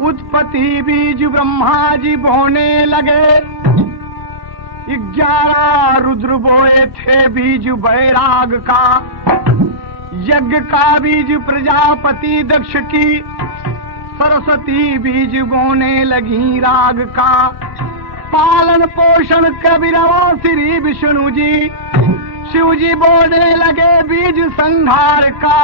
उत्पत्ति बीज ब्रह्मा जी बोने लगे, 11 रुद्र बोए थे बीज बैराग का। यज्ञ का बीज प्रजापति दक्ष की, सरस्वती बीज बोने लगी राग का। पालन पोषण कबीरवा श्री विष्णु जी, शिव जी बोने लगे बीज संहार का।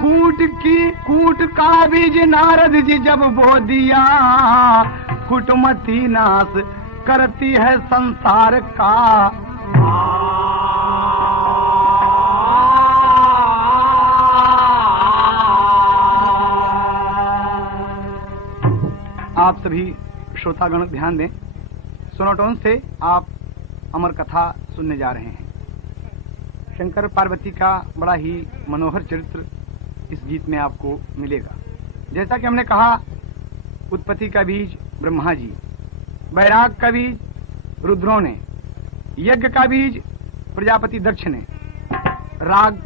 कूट का बीज नारद जी जब बो दिया, फुटमती नाश करती है संसार का। आप सभी श्रोतागण ध्यान दें, सोनोटोन से आप अमर कथा सुनने जा रहे हैं। शंकर पार्वती का बड़ा ही मनोहर चरित्र इस गीत में आपको मिलेगा। जैसा कि हमने कहा, उत्पत्ति का बीज ब्रह्मा जी, बैराग का बीज रुद्रों ने, यज्ञ का बीज प्रजापति दक्ष ने, राग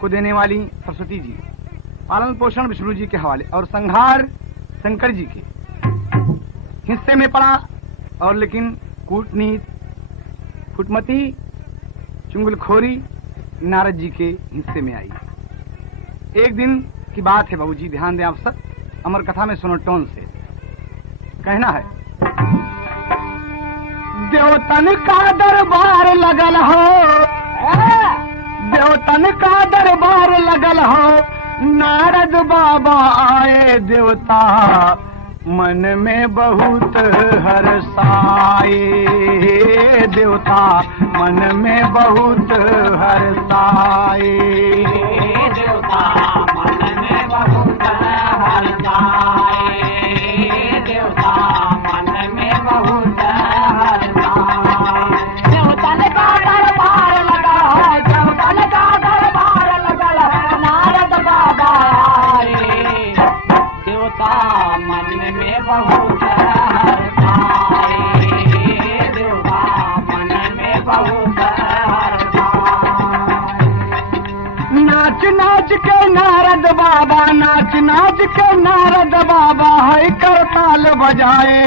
को देने वाली सरस्वती जी, पालन पोषण विष्णु जी के हवाले, और संहार शंकर जी के हिस्से में पड़ा। और लेकिन कूटनीत, फुटमती, चुंगलखोरी नारद जी के हिस्से में आई। एक दिन की बात है बाबूजी, ध्यान दें आप सब, अमर कथा में सुनो टोन से कहना है। देवतन का दरबार लगल हो, देवतन का दरबार लगल हो, नारद बाबा आए देवता मन में बहुत हर्षाए। देवता मन में बहुत हर्षाए, देवता मन में बहुत हर्षाए, देवता मन में बहुत हर्षाए। देवतन का दरबार लगा है, देवतन का दरबार लगा है, नारद बाबा आए देवता मन में बहुत हर्षाए, देवता मन में बहुत हर्षाए। नाच नाच के नारद बाबा, नाच नाच के नारद बाबा है करताल बजाए।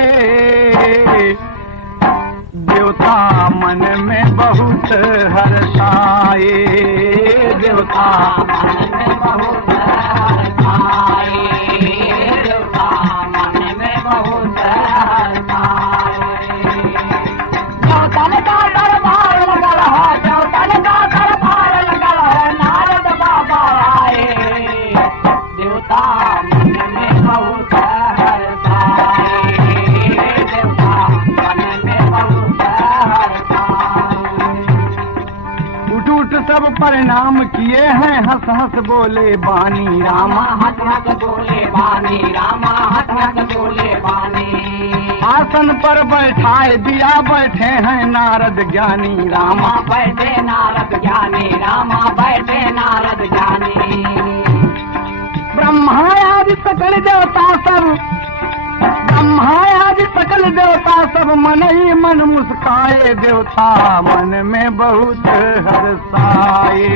देवता मन में बहुत हर्षाए, देवता मन में बहुत हर्षाए, देवता मन में बहुत हर्षाए। देवतन का दरबार लगल है, देवतन का दरबार लगल है, नारद बाबा आए देवता मन में बहुत हर्षाए, देवता मन में बहुत हर्षाए। उठ उठ सब प्रणाम किए हैं, हंस हंस बोले बानी रामा, हंस हंस बोले बानी रामा, हंस हंस बोले बानी। आसन पर बैठाए दिया, बैठे हैं नारद ज्ञानी रामा, बैठे नारद ज्ञानी रामा, बैठे नारद ज्ञानी। ब्रह्मा आदि सकल देवता सब, ब्रह्मा आदि सकल देवता सब मन ही मन मुस्काए। देवता मन में बहुत हर्षाए,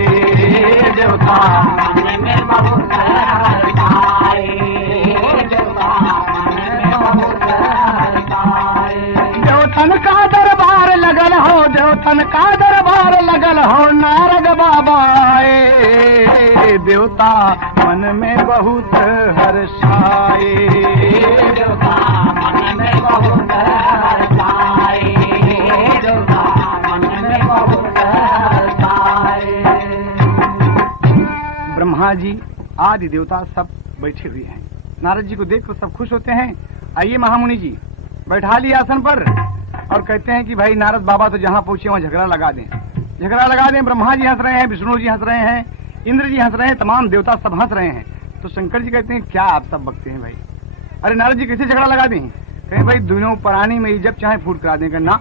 देवता मन में बहुत हर्षाए, देवता मन में बहुत हर्षाए। देवतन का दरबार लगल हो, देवतन का दरबार लगल हो, नारद बाबा आए देवता मन में बहुत हर्षाए, देवता मन में बहुत हर्षाए, देवता मन में बहुत हर्षाए। ब्रह्मा जी आदि देवता सब बैठे हुए हैं। नारद जी को देखकर सब खुश होते हैं। आइए महामुनि जी, बैठा लिया आसन पर और कहते हैं कि भाई नारद बाबा तो जहाँ पहुंचे वहाँ झगड़ा लगा दें, झगड़ा लगा दें। ब्रह्मा जी हंस रहे हैं, विष्णु जी हंस रहे हैं, इंद्र जी हंस रहे हैं, तमाम देवता सब हंस रहे हैं। तो शंकर जी कहते हैं क्या आप सब बकते हैं भाई, अरे नारद जी कैसे झगड़ा लगा दें? कहें भाई दोनों प्राणी में जब चाहे फूट करा दें। ना,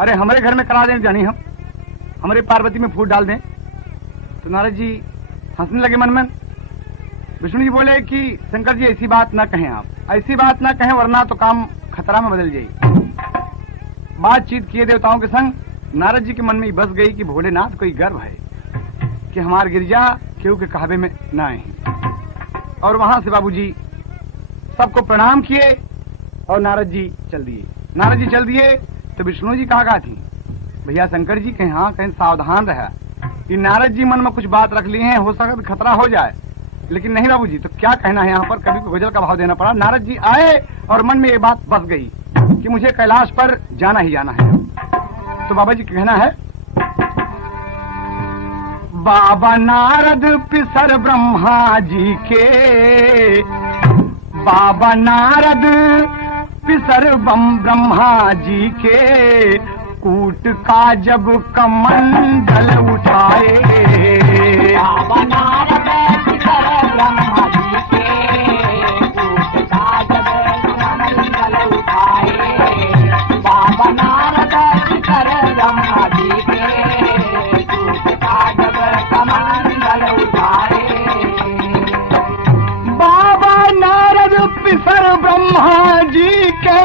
अरे हमारे घर में करा दें जानी, हम हमारे पार्वती में फूट डाल दें। तो नारद जी हंसने लगे मन में। विष्णु जी बोले कि शंकर जी ऐसी बात ना कहें, आप ऐसी बात ना कहें वरना तो काम खतरा में बदल जाए। बातचीत किए देवताओं के संग नारद जी के मन में बस गई कि भोलेनाथ कोई गर्व है कि हमार गिरजा केहू के कहवे में न आए। और वहां से बाबूजी सबको प्रणाम किए और नारद जी चल दिए। नारद जी चल दिए तो विष्णु जी कहाँ थी? भैया शंकर जी कहीं हाँ कहीं सावधान रहा कि नारद जी मन में कुछ बात रख ली है, हो सकता है खतरा हो जाए। लेकिन नहीं बाबूजी, तो क्या कहना है यहाँ पर, कभी को गजल का भाव देना पड़ा। नारद जी आए और मन में ये बात बस गई कि मुझे कैलाश पर जाना ही जाना है। तो बाबा जी कहना है, बाबा नारद पिसर ब्रह्मा जी के, बाबा नारद पिसर ब्रह्मा जी के, कूट का जब कमंडल उठाए। बाबा नारद पिसर ब्रह्मा जी के, कूट का जब कमंडल उठाए। बाबा नारद पिसर ब्रह्मा जी के, कूट का जब कमंडल उठाए। बाबा नारद पिसर ब्रह्मा जी के,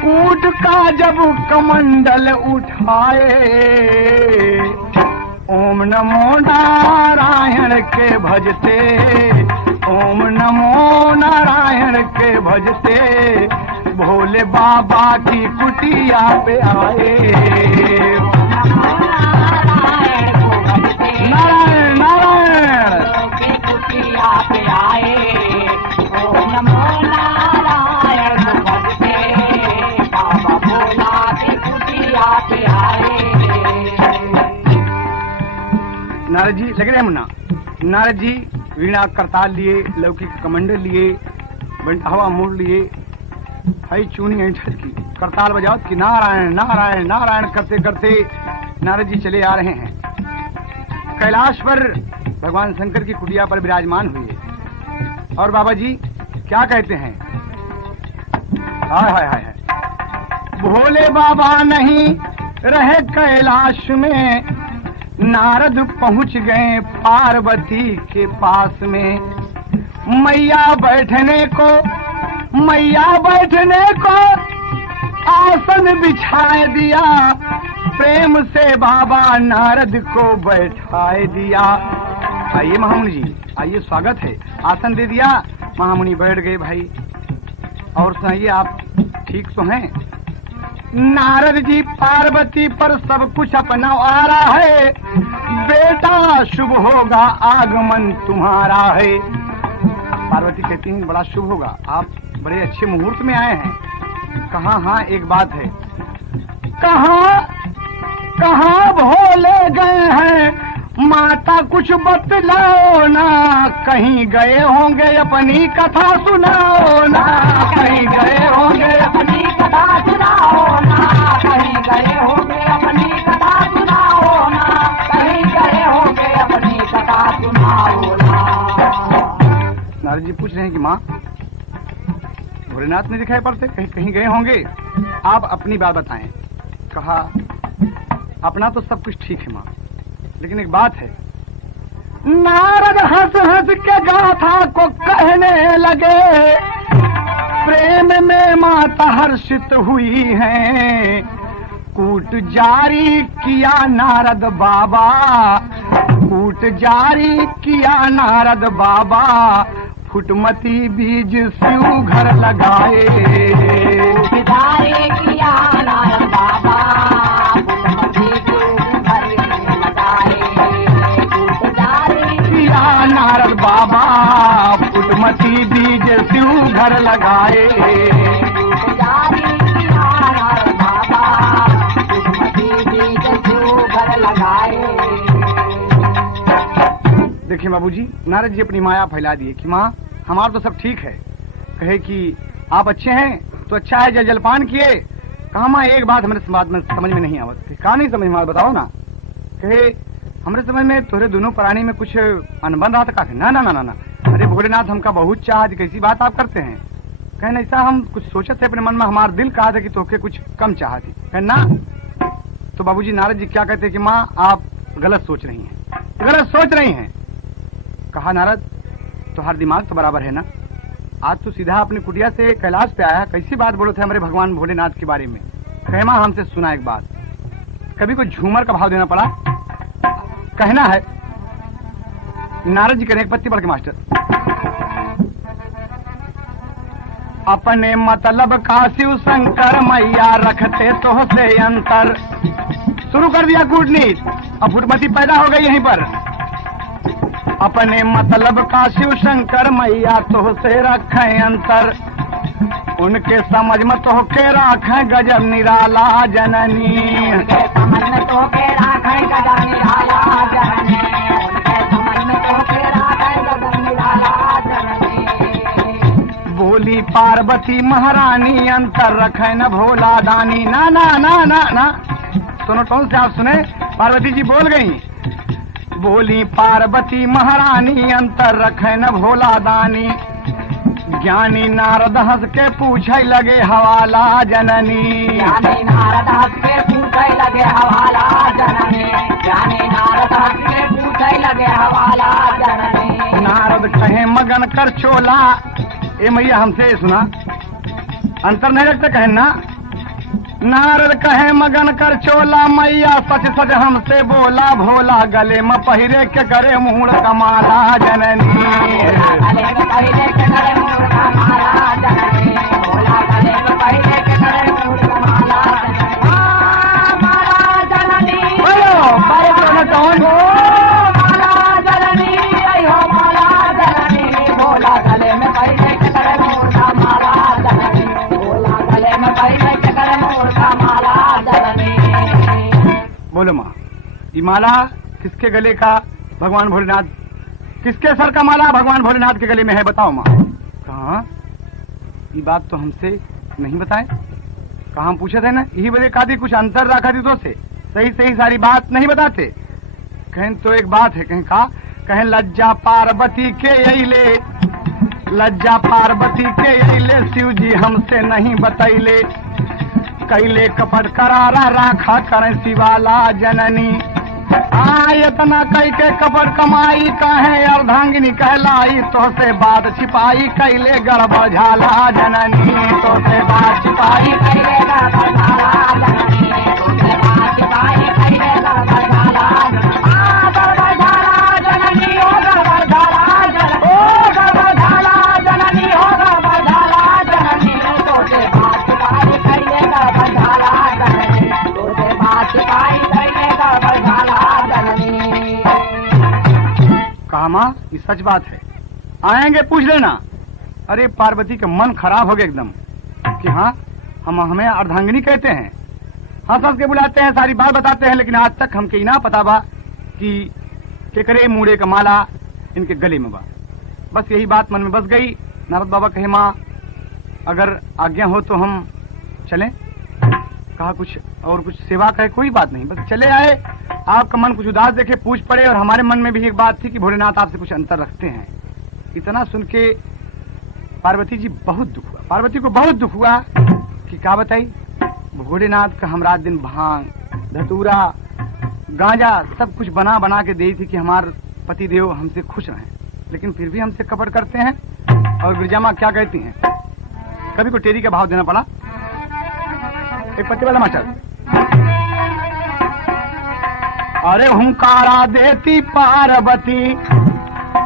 कूट का जब कमंडल उठाए। ओम नमो नारायण के भजते, ओम नमो नारायण के भजते, भोले बाबा की कुटिया पे आए। नारायण नारायण के कुटिया पे आए। ओम नमो नारायण भजते, बाबा भोला के कुटिया पे आए। नारद जी लग रहे मुन्ना। नारद जी वीणा करताल लिए, लौकिक कमंडल लिए, हवा मोड़ लिए, हई चूनी ऐंठल की करताल बजाओ कि नारायण नारायण नारायण करते करते नारद जी चले आ रहे हैं। कैलाश पर भगवान शंकर की कुटिया पर विराजमान हुए और बाबा जी क्या कहते हैं, हाय हाय हाय हाय, भोले बाबा नहीं रहे कैलाश में, नारद पहुंच गए पार्वती के पास में। मैया बैठने को आसन बिछाए दिया, प्रेम से बाबा नारद को बैठाए दिया। आइए महामुनि जी, आइए स्वागत है। आसन दे दिया, महामुनि बैठ गए भाई। और सुनाइए आप ठीक तो हैं? नारद जी पार्वती पर सब कुछ अपना आ रहा है, बेटा शुभ होगा आगमन तुम्हारा है। पार्वती कहती हैं बड़ा शुभ होगा, आप बड़े अच्छे मुहूर्त में आए हैं। कहा हाँ एक बात है, कहाँ भोले गए हैं, माता कुछ बतलाओ ना, कहीं गए होंगे अपनी कथा सुनाओ ना, कहीं गए होंगे अपनी कथा सुनाओ ना, कहीं गए होंगे अपनी कथा सुनाओ ना, कहीं गए होंगे अपनी कथा सुनाओ ना। नारद जी पूछ रहे हैं कि माँ भोलेनाथ नहीं दिखाई पड़ते, कहीं गए होंगे, आप अपनी बात बताएं। कहा अपना तो सब कुछ ठीक है माँ, लेकिन एक बात है। नारद हंस हंस के गाथा को कहने लगे, प्रेम में माता हर्षित हुई है, कूट जारी किया नारद बाबा, कूट जारी किया नारद बाबा, फुटमती बीज शिव घर लगाए। जारी किया नारद बाबा, फुटमती बीज घर लगाए। जारी किया नारद बाबा, फुटमती बीज शिव घर लगाए। जारी किया नारद बाबा, फुटमती बीज शिव घर लगाए। देखिए बाबूजी, नारद जी अपनी माया फैला दिए कि माँ हमारा तो सब ठीक है। कहे कि आप अच्छे हैं तो अच्छा है, जय जलपान किए। कहा माँ एक बात हमारे बात में समझ में नहीं आवत। कहा नहीं समझ में, बताओ ना। कहे हमारे समझ में तोरे दोनों प्राणी में कुछ अनबन रहा था। कहा ना ना ना ना ना, अरे भोलेनाथ हमका बहुत चाहत, कैसी बात आप करते हैं। कहना ऐसा हम कुछ सोचे थे अपने मन में, हमारा दिल कहा था कि तोके कुछ कम चाहती। कहना तो बाबूजी नारद जी क्या कहते कि माँ आप गलत सोच रही हैं, गलत सोच रही हैं। कहा नारद तो हर दिमाग तो बराबर है ना, आज तो सीधा अपनी कुटिया से कैलाश पे आया, कैसी बात बोले थे हमारे भगवान भोलेनाथ के बारे में। कहे माँ हमसे सुना एक बात, कभी कोई झूमर का भाव देना पड़ा? कहना है नारद जी करें एक पत्ती पढ़ के मास्टर। अपने मतलब का शिव शंकर मैया रखते तो से अंतर। शुरू कर दिया कूटनीति, अब फुटमती पैदा हो गई यहीं पर। अपने मतलब का शिव शंकर मैया तो से रखे अंतर, उनके समझ में तो के राखे गजब निराला जननी। उनके समझ में तो के राखे गजब निराला जननी, उनके समझ में तो के राखे गजब निराला जननी। बोली पार्वती महारानी अंतर रखे न भोला दानी। ना ना ना ना ना, सुनो टोन से आप सुने, पार्वती जी बोल गई। बोली पार्वती महारानी अंतर रखे न भोला दानी। ज्ञानी नारद हंस के पूछे लगे हवाला जननी। ज्ञानी नारद हंस के पूछे लगे हवाला जननी, ज्ञानी नारद हंस के पूछे लगे हवाला जननी। नारद कहे मगन कर चोला। ए मैया हमसे सुना, अंतर नहीं रखते कहे ना। नारद कहे मगन कर चोला, मैया सच सच हमसे बोला। भोला गले में पहिरे के करे मूड़ कमाला जननी। गले में पहिरे के करे मूड़ कमाला जननी, भोला गले में पहिरे के करे मूड़ कमाला जननी। माला जननी बोलो बारे तो कौन हो? माला जननी हो माला जननी, भोला गले में पहिरे के करे मूड़ कमाला जननी, भोला गले में पहिरे के करे मूड़ कमाला जननी। बोलो माँ, ये माला किसके गले का भगवान भोलेनाथ, किसके सर का माला भगवान भोलेनाथ के गले में है? बताओ माँ। कहाँ? ये बात तो हमसे नहीं बताए। कहाँ हम पूछे थे ना, यही वजह का थी कुछ अंतर रखा थी तो से सही सही सारी बात नहीं बताते। कहें तो एक बात है, कहें का कहें लज्जा पार्वती के यही ले, लज्जा पार्वती के यही ले, शिव जी हमसे नहीं बतैले। कैले कपट करारा राखा करें शिवाला जननी। इतना कई के कपट कमाई कहे अर्धांगिनी कहलाई, तो से बात छिपाई कैले गड़बड़ झाला जननी। तो से बात छिपाई कैले गड़बड़ झाला जननी, तो से बात छिपाई कैले गड़बड़ झाला जननी। गड़बड़ झाला जननी हो गड़बड़ झाला जननी, ओ गड़बड़ झाला जननी हो गड़बड़ झाला जननी। तो से बात छिपाई कैले गड़बड़ झाला जननी, तो से बात छिपाई कैले गड़बड़ झाला जननी। कहा माँ ये सच बात है, आएंगे पूछ लेना। अरे पार्वती का मन खराब हो गया एकदम कि हाँ हमें अर्धांगिनी कहते हैं, हंस हंस के बुलाते हैं, सारी बात बताते हैं, लेकिन आज तक हमके ना पता बा कि केकरे मूड़े का माला इनके गले में बा। बस यही बात मन में बस गई। नारद बाबा कहे माँ अगर आज्ञा हो तो हम चलें। कहा कुछ और कुछ सेवा कहे, कोई बात नहीं, बस चले आए। आपका मन कुछ उदास देखे पूछ पड़े, और हमारे मन में भी एक बात थी कि भोलेनाथ आपसे कुछ अंतर रखते हैं। इतना सुन के पार्वती जी बहुत दुख हुआ, पार्वती को बहुत दुख हुआ कि क्या बताई, भोलेनाथ का हम रात दिन भांग धतूरा गांजा सब कुछ बना बना के दी थी कि हमारे पति देव हमसे खुश रहें, लेकिन फिर भी हमसे कपट करते हैं। और गिरजा माँ क्या कहती हैं, कभी को टेरी का भाव देना पड़ा। एक पति वाला मास्टर, अरे हुंकारा देती पार्वती,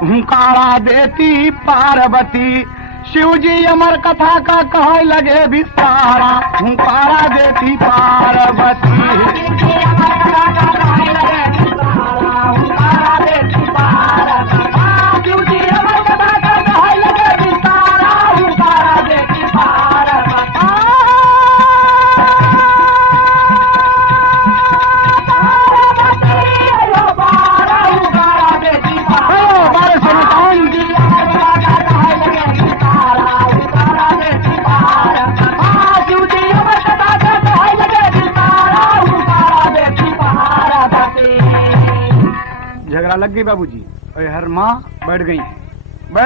हुंकारा देती पार्वती, शिव जी अमर कथा का कहे लगे विस्तारा। हुंकारा देती पार्वती, झगड़ा लग गई बाबूजी। और हर माँ बैठ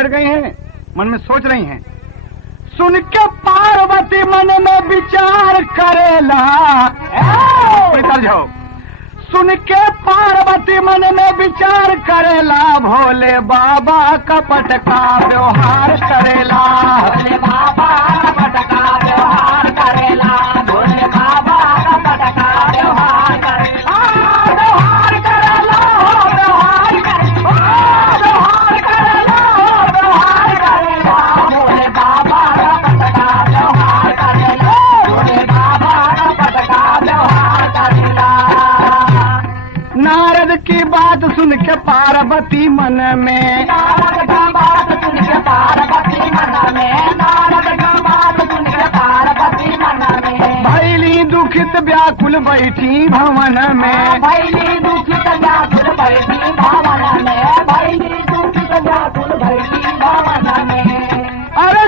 गई हैं, मन में सोच रही हैं। सुन के पार्वती मन में विचार करेला, जाओ। सुन के पार्वती मन में विचार करेला, भोले बाबा कपट का व्यवहार करेला। भोले बाबा कपट का व्यवहार करेला, भोले बाबा सुन के पार्वती मन में, नारद का बात सुन के पार्वती मन में, नारद का बात सुन के पार्वती मन में, भैली दुखित व्याकुल बैठी भवन में, भैली दुखित व्याकुल बैठी भवन में, भैली दुखित व्याकुल बैठी भवन में। अरे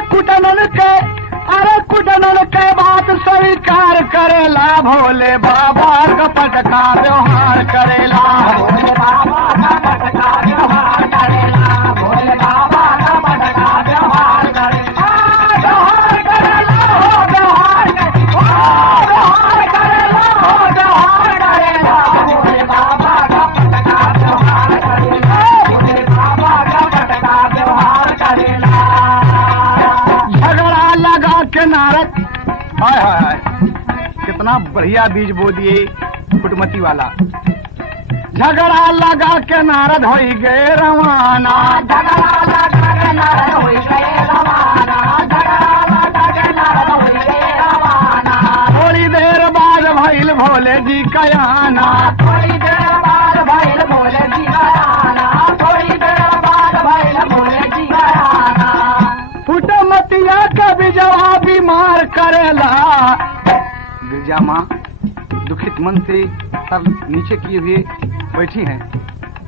कुटनन के बात स्वीकार करेला, भोले बाबा कपट का व्यवहार करेला, भोले बाबा का पटका व्यवहार करेला, भोले बाबा का पटका व्यवहार करेला, व्यवहार करेला हो व्यवहार करेला हो व्यवहार करेला, भोले बाबा का पटका व्यवहार करेला, भोले बाबा का पटका व्यवहार करेला। झगड़ा लगा के नारद, हाय हाय हाय कितना बढ़िया बीज बो दिए कुटमती वाला। झगड़ा लगा के नारद हो गए रवाना, झगड़ा लगा के नारद हो गए रवाना, झगड़ा लगा के नारद हो गए रवाना। थोड़ी देर बाद भइल भोले जी का आना, थोड़ी देर बाद भइल भोले जी का आना, थोड़ी देर बाद भइल भोले जी का आना। कुटमतिया का बिजवा बीमार करेला। गिरजा माँ दुखित मन से सर नीचे किए हुए बैठी हैं।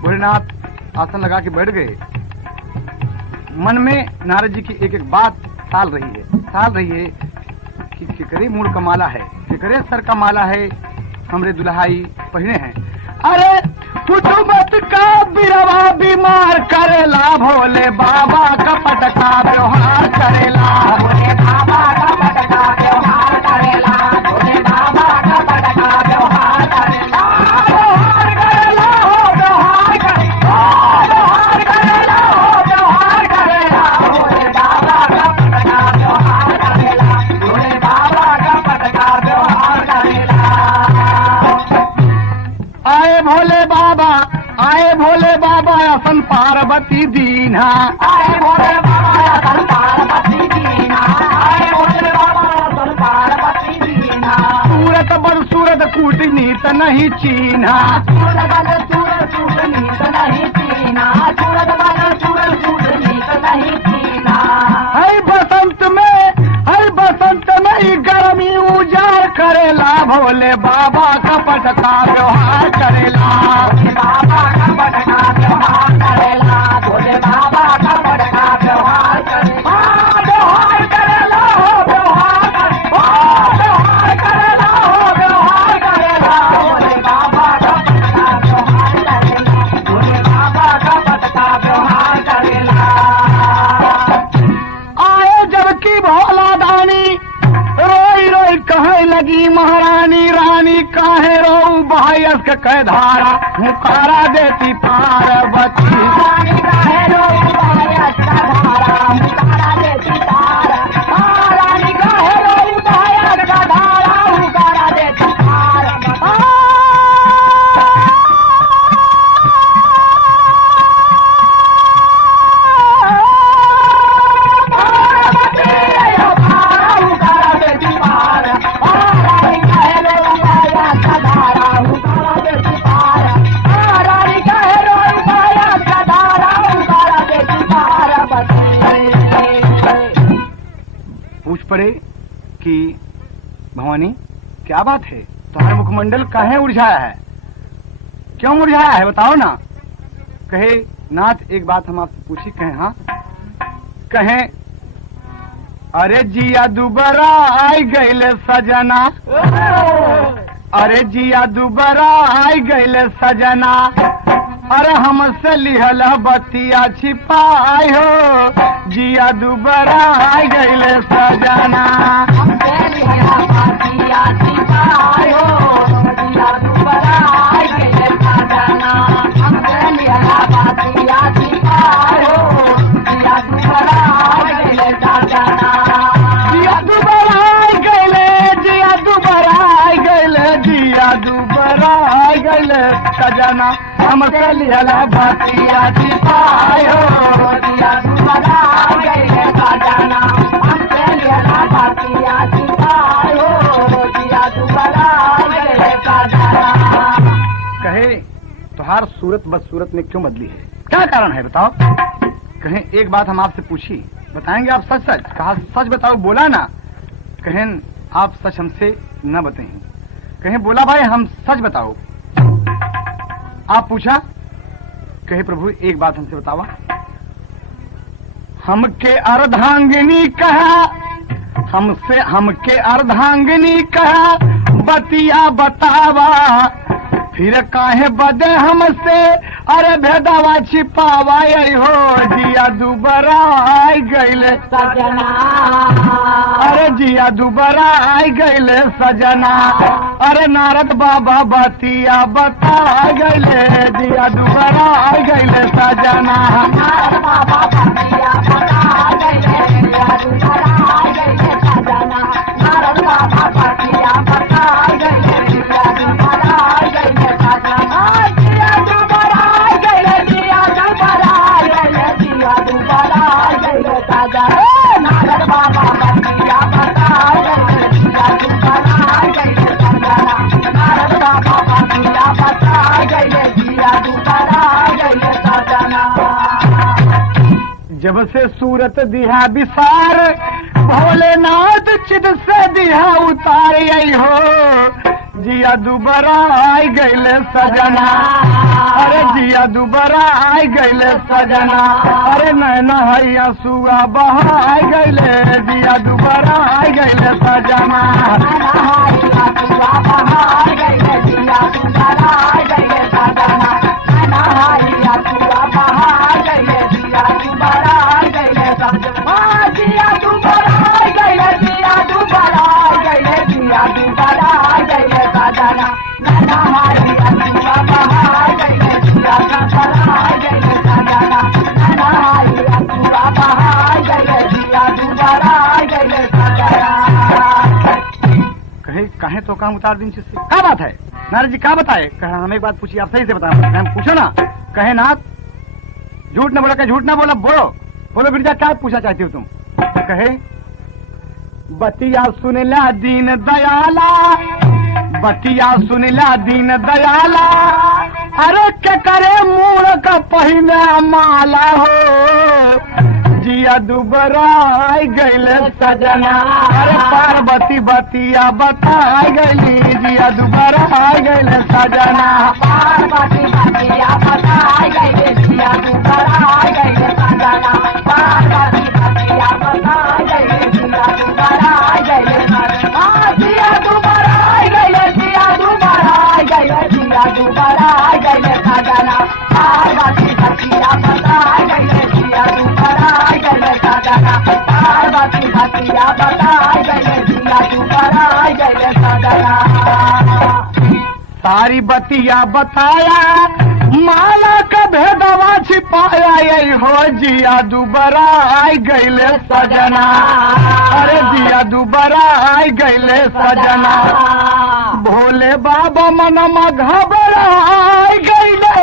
भोलेनाथ आसन लगा के बैठ गए। मन में नारद जी की एक एक बात साल रही है कि केकरे मूल का माला है, केकरे सर का माला है, हमरे दुल्हाई पहने हैं। अरे कुटुमत का बिरवा बीमार करेला, भोले बाबा का पटका व्यवहार करेला, भोले बाबा का पटका व्यवहार करेला, भोले बाबा का पटका व्यवहार करेला, व्यवहार करेला हो व्यवहार करेला, व्यवहार करेला हो व्यवहार करेला, भोले बाबा का पटका व्यवहार करेला, भोले बाबा का पटका व्यवहार करेला। आए भोले बाबा अपन पार्वती दीना, आए भोले बाबा अपन पार्वती दीना, आए भोले बाबा अपन पार्वती दीना। सूरत बड़ सूरत कूटनीत नहीं चीन्हा, सूरत बल सूरत कूटनीत नहीं चीना, सूरत बल सूरत कूटनीत नहीं चीना। हर बसंत में गर्मी उजाड़ करेला, भोले बाबा का पटका व्यवहार करेला, भोले बाबा का पटका व्यवहार करेला, भोले बाबा का पटका व्यवहार करेला, व्यवहार करेला हो व्यवहार करेला हो व्यवहार करेला, भोले बाबा का पटका व्यवहार करेला, भोले बाबा का पटका व्यवहार करेला। आए जबकि भोला दानी रोई रोई कहे लगी, महारानी रानी काहे रो बहायस के कह धारा, मुकारा देती पार्वती, रानी काहे रो बहायस का धारा, मुकारा देती तारा, रानी काहे रो बहायस का धारा, मुकारा देती तारा। पूछ पड़े कि भवानी क्या बात है, तुम्हारा मुखमंडल काहे उलझाया है, क्यों मुरझाया है बताओ ना। कहे नाथ एक बात हम आपसे पूछी, कहे हाँ, कहे अरे जिया दुबारा आई गईले सजना, अरे जिया दुबारा आई गईले सजना, अरे हमसे लिहल बतिया छिपाई हो, जिया दुबारा आई गईले सजना, हमसे लिहला बातिया छिपाई हो, जिया दुबारा आई गईले सजना, हमसे लिहला बातिया छिपाई हो, जिया दुबारा आई गईले सजना, जिया दुबारा आई गईले, जिया दुबारा आई गईले, जिया दुबारा आई गईले सजना, हमसे लिहला बतिया छिपाई हो, जिया दुबारा आई गईले सजना, हमसे लिहला बातिया छिपाई हो, जिया दुबारा आई गईले सजना। कहे तुम्हार सूरत बदसूरत में क्यों बदली है? क्या कारण है बताओ? कहें एक बात हम आपसे पूछी, बताएंगे आप सच सच? कहा सच बताओ, बोला ना। कहें आप सच हमसे न बताएं। कहें बोला भाई हम सच बताओ। आप पूछा, कहे प्रभु एक बात हमसे बतावा। हमके अर्धांगिनी कहा, हमके अर्धांगिनी कहा, बतिया बतावा, फिर काहे बदे हमसे अरे भेदावा छिपावा। हो जिया दुबारा आई गईले सजना, अरे जिया दुबारा आई गईले सजना, अरे नारद बाबा बतिया बता गईले, जिया दुबारा आई गईले सजना। नारद बाबा बतिया बता गईले, जिया दुबारा आई गईले सजना। नारद बाबा बतिया बता गईले, जिया दुबारा आई गईले सजना। जिया दुबारा आई गईले, जिया दुबारा आई गईले, जिया दुबारा आई गईले सजना। नारद बाबा बतिया बता गईले, जिया दुबारा आई गईले सजना। नारद बाबा बतिया बता गईले, जिया दुबारा आई गईले सजना। जब से सूरत दिहा विसार, भोलेनाथ चित से दिहा उतार। यही हो जिया दुबारा आई गईले सजना, अरे जिया दुबारा आई गईले सजना। अरे नैना हैया सुआ बहाई गईले, जिया दुबारा आई गईले सजना। कहे तो काम उतार दिन से क्या बात है? नारद जी क्या बताए? कहा हम एक बात पूछी, आप सही से बताओ। हम पूछो ना। कहे नाथ झूठ न बोला, कहे झूठ ना बोला, बोलो बोलो बिरजा क्या पूछना चाहती हो तुम? कहे बतिया सुनला दीन दयाला, बतिया सुनला दीन दयाला, अरे के करे मूल का पहिना माला हो। जिया दुबारा आई गईले सजना, अरे पार्वती बतिया बताई गईली, जिया दुबारा आई गईले सजना। पार्वती बतिया बताई गईले, जिया दुबारा आई गईले सजना। पार्वती बतिया बताई गईले, जिया दुबारा आई गईले सजना। जिया दुबारा आई गईले, जिया दुबारा आई गईले, जिया दुबारा आई गईले सजना। पार्वती बतिया बताई गईले, जिया दुबारा आई गईले सजना। पार्वती बतिया बताई गईले, जिया दुबारा आई गईले सजना। सारी बतिया बताया, माला का भेदवा छिपाया। यही हो जिया दुबारा आई गईले सजना, अरे जिया दुबारा आई गईले सजना। भोले बाबा मनमा घबराई गईले,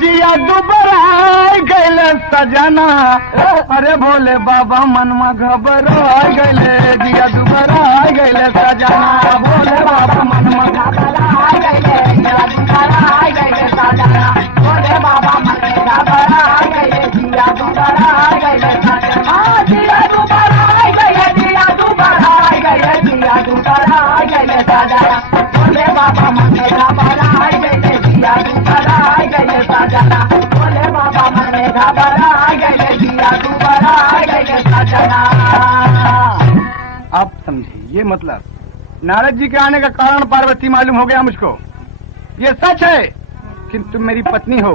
जिया दुबारा आई गईले सजना। अरे भोले बाबा मनमा घबराई गईले, जिया दुबारा आई गईले सजना। भोले बाबा मनमा घबराई गईले, जिया दुबारा आई गईले सजना। भोले बाबा मनमा घबराई गईले, जिया दुबारा आई गईले सजना। जिया दुबारा आई गईले, जिया दुबारा आई गईले, जिया दुबारा आई गईले सजना। भोले बाबा मनमा घबराई गईले, जिया दुबारा आई गईले सजना। भोले बाबा मनमा घबराई गईले, जिया दुबारा आई गईले सजना। आप समझे ये मतलब? नारद जी के आने का कारण पार्वती मालूम हो गया मुझको। ये सच है कि तुम मेरी पत्नी हो,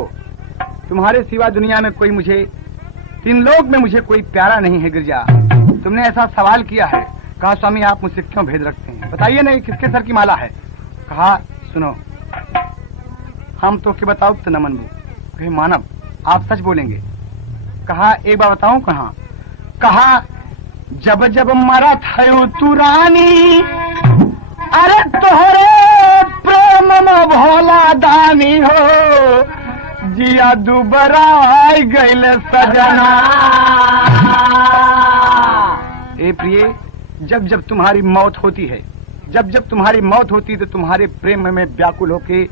तुम्हारे सिवा दुनिया में कोई मुझे, तीन लोक में मुझे कोई प्यारा नहीं है गिरजा। तुमने ऐसा सवाल किया है। कहा स्वामी आप मुझसे क्यों भेद रखते हैं? बताइए नहीं किसके सर की माला है? कहा सुनो हम तो के बताओ तो न मनबू। कहे मानव आप सच बोलेंगे। कहा एक बार बताऊं कहाँ? कहा जब जब मरा थयो तू रानी, अरे तोहरे प्रेम में भोला दानी हो। जिया दुबारा आई गईले सजना। ए प्रिय जब जब तुम्हारी मौत होती है, जब जब तुम्हारी मौत होती है तो तुम्हारे प्रेम में व्याकुल होके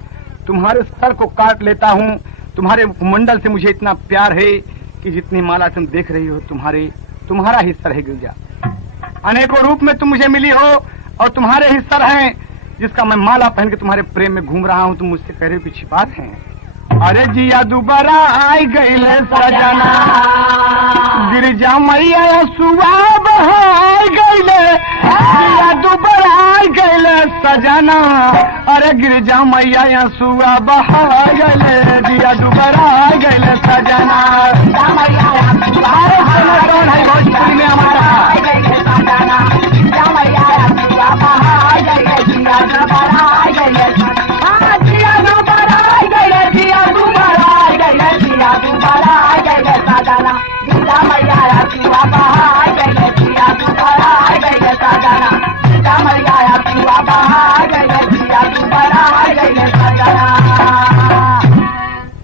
तुम्हारे सर को काट लेता हूँ। तुम्हारे मुखमंडल से मुझे इतना प्यार है कि जितनी माला तुम देख रही हो तुम्हारा ही सर है गिरजा। अनेकों रूप में तुम मुझे मिली हो और तुम्हारे ही सर हैं, जिसका मैं माला पहन के तुम्हारे प्रेम में घूम रहा हूँ। तुम मुझसे कह रहे हो कि छिपात हैं। अरे जिया दोबारा आई गईले सजना, गिरजा मैया सुआ बहाई गईले, जिया दोबारा आई गईले सजना। अरे गिरजा मैया सुआ बहाई गईले, जिया दोबारा आई गईले सजना। भोजपुरी में हमारा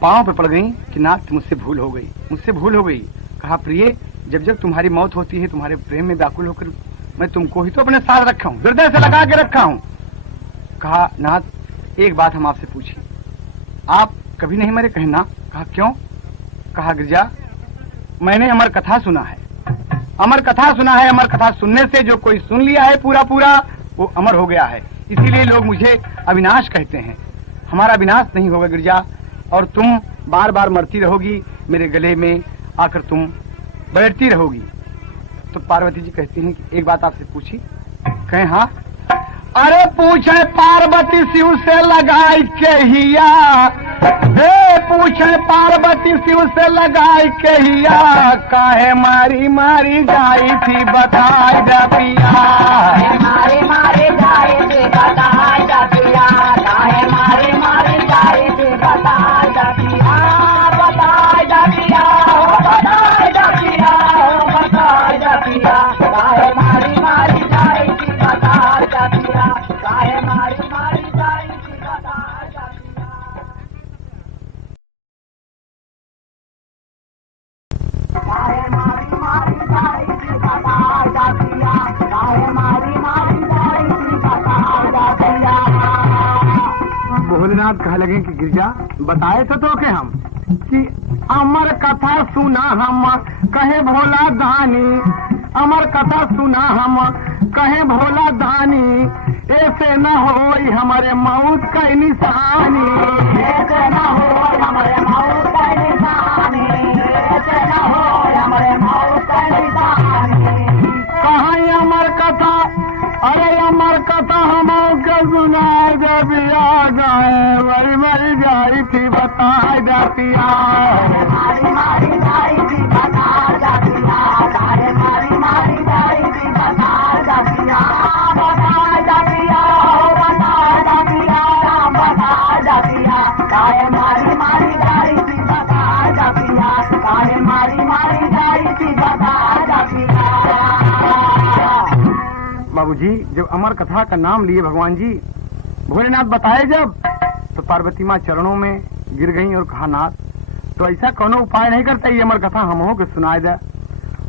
पांव पे पड़ गई कि नाथ मुझसे भूल हो गई। कहा प्रिय, जब जब तुम्हारी मौत होती है तुम्हारे प्रेम में व्याकुल होकर मैं तुमको ही तो अपने साथ रखा हूँ, हृदय से लगा के रखा हूँ। कहा नाथ एक बात हम आपसे पूछी, आप कभी नहीं मरे कहना। कहा क्यों? कहा गिरजा मैंने अमर कथा सुना है। अमर कथा सुनने से जो कोई सुन लिया है पूरा वो अमर हो गया है। इसीलिए लोग मुझे अविनाश कहते हैं। हमारा विनाश नहीं होगा गिरजा, और तुम बार बार मरती रहोगी, मेरे गले में आकर तुम बैठती रहोगी। तो पार्वती जी कहती हैं कि एक बात आपसे पूछी। कहें हाँ। अरे पूछे पार्वती शिव से लगाई के हिया, पूछे पार्वती शिव से लगाई के हिया, काहे मारी मारी जाई थी बताई जा पिया। मारी मारी जाई थी बताई जा पिया, काहे मारी मारी जाई थी बताई जा पिया, बताई जा पिया, बताई जा पिया, बताई जा पिया, काहे मारी मारी जाई थी बताई जा पिया, काहे मारी मारी जाई थी बताई जा पिया। काहे मारी मारी जाई थी बताई जा पिया, काहे मारी मारी जाई थी बताई जा पिया। भोलेनाथ कह लगे कि गिरजा बताए तो के हम कि अमर कथा सुना हम कहे भोला दानी, अमर कथा सुना हम कहे भोला दानी, ऐसे न हो हमारे मौत का निशानी, ऐसे न हो हमारे मौत का निशानी, ऐसे न हो हमारे मौत का निशानी। कहाँ अमर कथा, अरे अमर कथा हम सुनाए जब आ जाए, वही मरी जाई थी बताई जाती है। मारी मारी जाई थी बताई जाती है, काहे मारी मारी जाई थी बताई जाती है, बताई जाती है, बताई जाती है, बताई जाती है, काहे मारी मारी जाई थी बताई जाती है, काहे मारी मारी जाई थी बताई जाती है। बाबूजी जब अमर कथा का नाम लिए भगवान जी भोलेनाथ बताए जब, तो पार्वती माँ चरणों में गिर गई और कहा नाथ तो ऐसा कोनो उपाय नहीं करता, ये अमर कथा हमहो के सुनाए दे,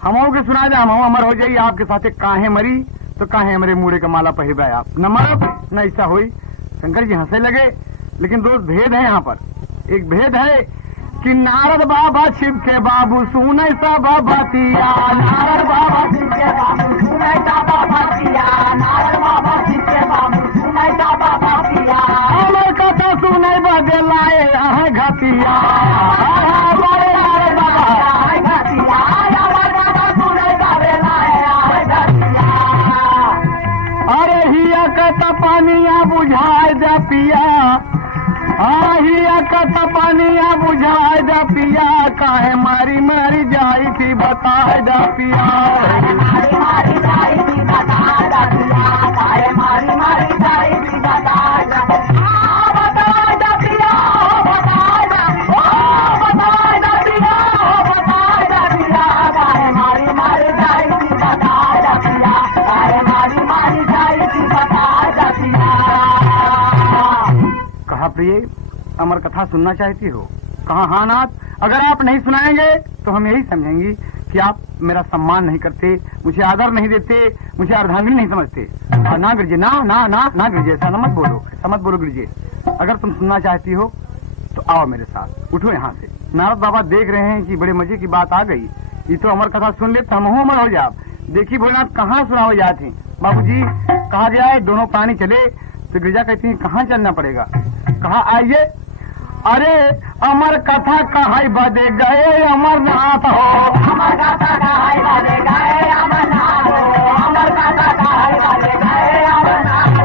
हमहो के सुनाए दे, हमहो अमर हो जाइए आपके साथे। काहे मरी तो काहे हमारे मुड़े का माला पहिरबे आप, न मरब न ऐसा हुई। शंकर जी हंसे लगे, लेकिन दो भेद है यहाँ पर। एक भेद है कि नारद बाबा शिव के बाबू सुने सब बतिया, नारद बाबा शिव के बाबू सुने सब बतिया, नारद बाबा शिव के बाबू सुने सब बतिया, अमर कथा सुने बदे लाए घटिया, अरे हिया कथा पानिया बुझाए जा पिया, हिया कथा पानिया बुझाए जा पिया, काहे मारी मारी जाई थी बताए जा पिया, मारी मारी जाई थी बताए जा पिया, काहे मारी मारी जाई थी बताए जा पिया, बताए जा पिया, बताए जा पिया, बताए जा पिया, काहे मारी मारी जाई थी बताए जा पिया, काहे मारी मारी जाई थी बताए जा पिया। कहा प्रिय अमर कथा सुनना चाहती हो? कहा हाँ नाथ, अगर आप नहीं सुनाएंगे तो हम यही समझेंगे कि आप मेरा सम्मान नहीं करते, मुझे आदर नहीं देते, मुझे अर्धांगिनी नहीं समझते। ना गिरजे, ना ना ना ना गिरजे, ऐसा मत बोलो, ऐसा मत बोलो गिरजे। अगर तुम सुनना चाहती हो तो आओ मेरे साथ, उठो यहाँ से। नारद बाबा देख रहे हैं कि बड़े मजे की बात आ गई, ये तो अमर कथा सुन ले तो हम अमर हो जाओ। देखी भोलेनाथ कहाँ सुनाओ जाती। बाबूजी कहा जाए दोनों प्राणी चले तो गिरजा कहती है कहाँ चलना पड़ेगा, कहा आइए। अरे अमर कथा कहा बदे गए अमरनाथ हो, अमर कथा कहाई बदे गए अमरनाथ हो, अमर कथा कहाई बदे गए अमरनाथ हो।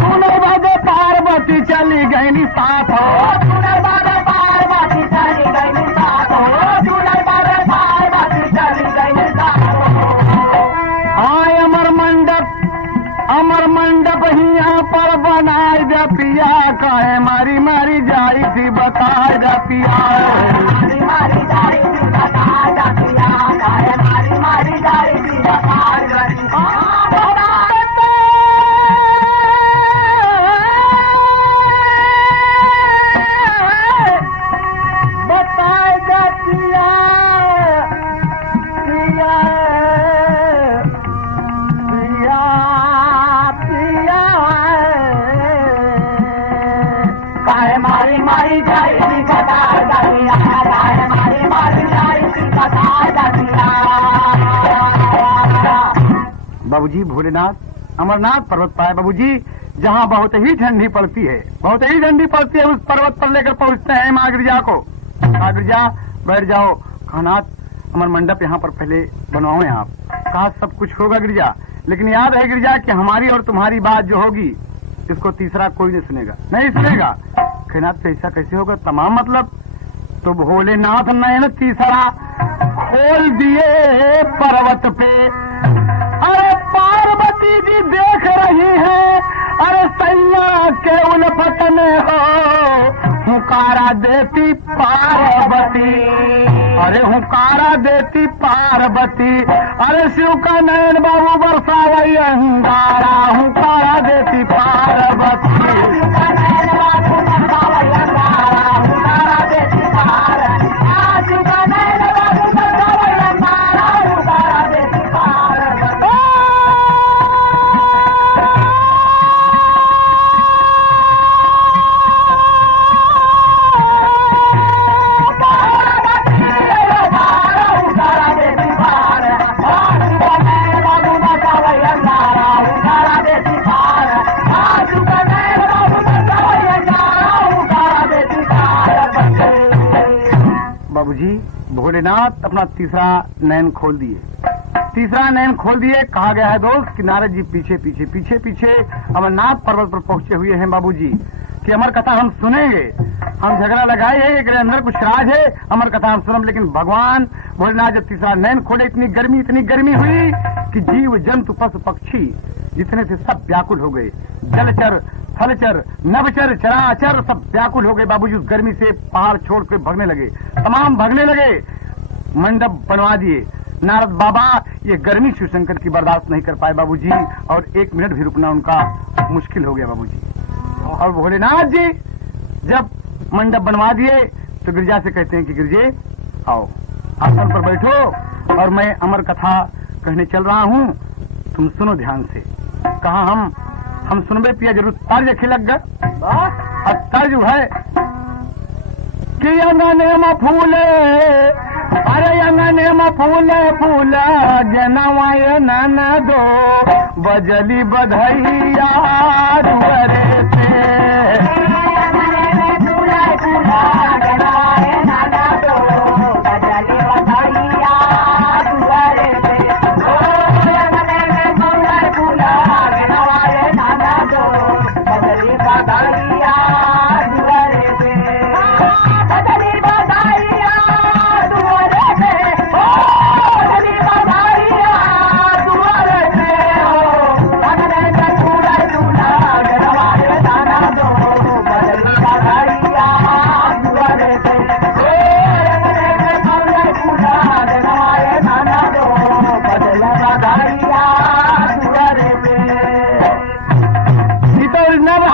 सुनो बदे पार्वती चली गई साथ हो, सुनर बाबे पार्वती चली गई साथ हो, सुनर बाबे पार्वती चली गई साथ हो। आय अमर मंडप यहाँ पर बनाए जा पिया, कहे मारी मारी जाई थी बताए जा पिया, मारी मारी जाई थी बताए जा पिया, कहे मारी मारी जाई थी बताए जा पिया। बताए जा पिया पिया पिया पिया, काहे मारी मारी जाई थी बताए जा पिया, काहे मारी मारी जाई थी बताए जा पिया। बाबूजी भोलेनाथ अमरनाथ पर्वत पाए बाबूजी, जहाँ बहुत ही ठंडी पड़ती है, बहुत ही ठंडी पड़ती है, उस पर्वत पर लेकर पहुँचते हैं माँ गिरजा को। माँ गिरजा बैठ जाओ, खानाथ अमर मंडप यहाँ पर पहले बनवाओ आप। कहा सब कुछ होगा गिरजा, लेकिन याद है गिरजा कि हमारी और तुम्हारी बात जो होगी इसको तीसरा कोई नहीं सुनेगा, नहीं सुनेगा। कहनाथ ऐसा कैसे होगा, तमाम मतलब तो भोलेनाथ नयन तीसरा खोल दिए पर्वत पे। अरे पार्वती जी देख रही है, अरे सैया के उल्फत में हो हुकारा देती पार्वती, अरे हुकारा देती पार्वती। अरे शिव का नयन बाबू बरसावई अंगारा, हुकारा देती पार्वती। बाबूजी भोलेनाथ अपना तीसरा नयन खोल दिए, तीसरा नयन खोल दिए। कहा गया है दोस्त कि नारद जी पीछे पीछे पीछे पीछे अमरनाथ पर्वत पर पहुंचे हुए हैं बाबूजी, कि अमर कथा हम सुनेंगे। हम झगड़ा लगाए हैं कि अंदर कुछ राज है, अमर कथा हम सुनम। लेकिन भगवान भोलेनाथ जब तीसरा नयन खोले, इतनी गर्मी हुई कि जीव जंतु पशु पक्षी जितने थे सब व्याकुल हो गए। जलचर फलचर नभचर चराचर सब व्याकुल हो गए बाबूजी। उस गर्मी से पहाड़ छोड़ के भागने लगे, तमाम भागने लगे। मंडप बनवा दिए। नारद बाबा ये गर्मी शिवशंकर की बर्दाश्त नहीं कर पाए बाबूजी, और 1 मिनट भी रुकना उनका मुश्किल हो गया बाबूजी। और भोलेनाथ जी जब मंडप बनवा दिए तो गिरजा से कहते हैं कि गिरजे आओ आसन पर बैठो और मैं अमर कथा कहने चल रहा हूँ, तुम सुनो ध्यान से। कहा हम सुनबे पिया जरूर। तर्ज खिलक गए और तर्ज है कि अंगने में फूले, अरे अंगने में फूले फूला जनवाए नाना दो बजली बधैया दुआरे से।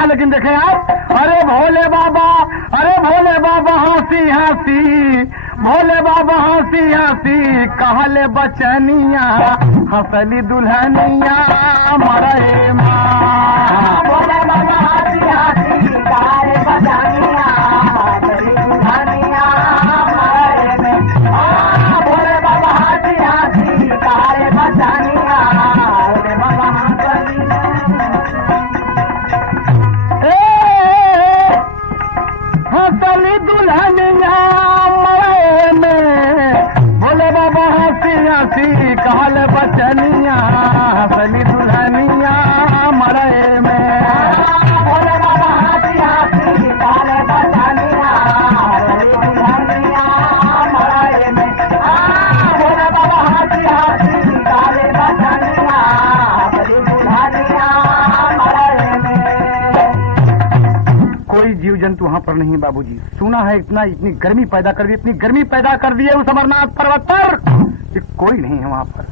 लेकिन देखें आप, अरे भोले बाबा हंसी हंसी, भोले बाबा हंसी हंसी कहले बचनिया हंसली दुल्हनिया मरे माँ। भोले बाबा हंसी हंसी कहले जंतु वहाँ पर नहीं है बाबूजी। सुना है इतनी गर्मी पैदा कर दी, इतनी गर्मी पैदा कर दी है उस अमरनाथ पर्वत पर कि कोई नहीं है वहाँ पर।